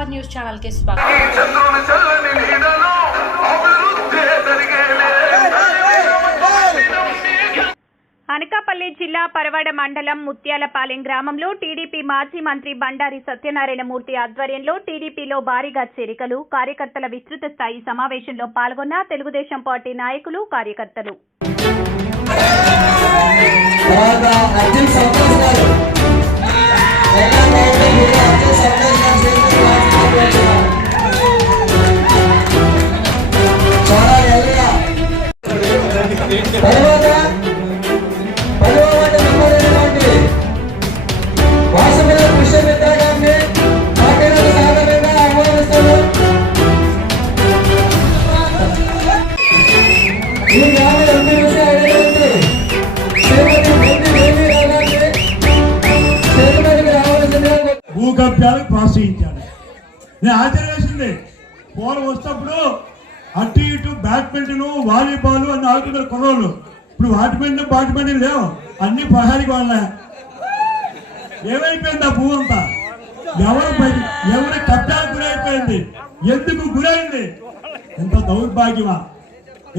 Power news channel కి స్వాగతం. అనకాపల్లి జిల్లా పరవాడ మండలం ముత్యాలపాలెం గ్రామంలో టీడీపీ మాజీ మంత్రి బండారి సత్యనారాయణమూర్తి ఆధ్వర్యంలో టీడీపీలో భారీగా చేరికలు, కార్యకర్తల విస్తృత స్థాయి సమావేశంలో పాల్గొన్న తెలుగుదేశం పార్టీ నాయకులు, కార్యకర్తలు. భూగభ్యాలకు ప్రోత్సహించాడు. నేను ఆశ్చర్యం వేసింది, పూర్వం వస్తప్పుడు అటు ఇటు బ్యాడ్మింటన్, వాలీబాల్ అని ఆడుతున్నారు కుర్రోళ్ళు. ఇప్పుడు బ్యాడ్మింటన్ లేవు, అన్ని పహారికి వాళ్ళ. ఏమైపోయింది ఆ భూ అంతా? ఎవరి కబ్జాలకు గురైపోయింది? ఎందుకు గురైంది? ఇంత దౌర్భాగ్యమా,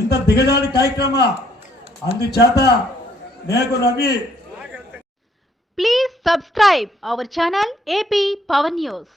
ఇంత దిగజారి కార్యక్రమా? అందుచేత నేను Ravi. Please subscribe our channel AP Power News.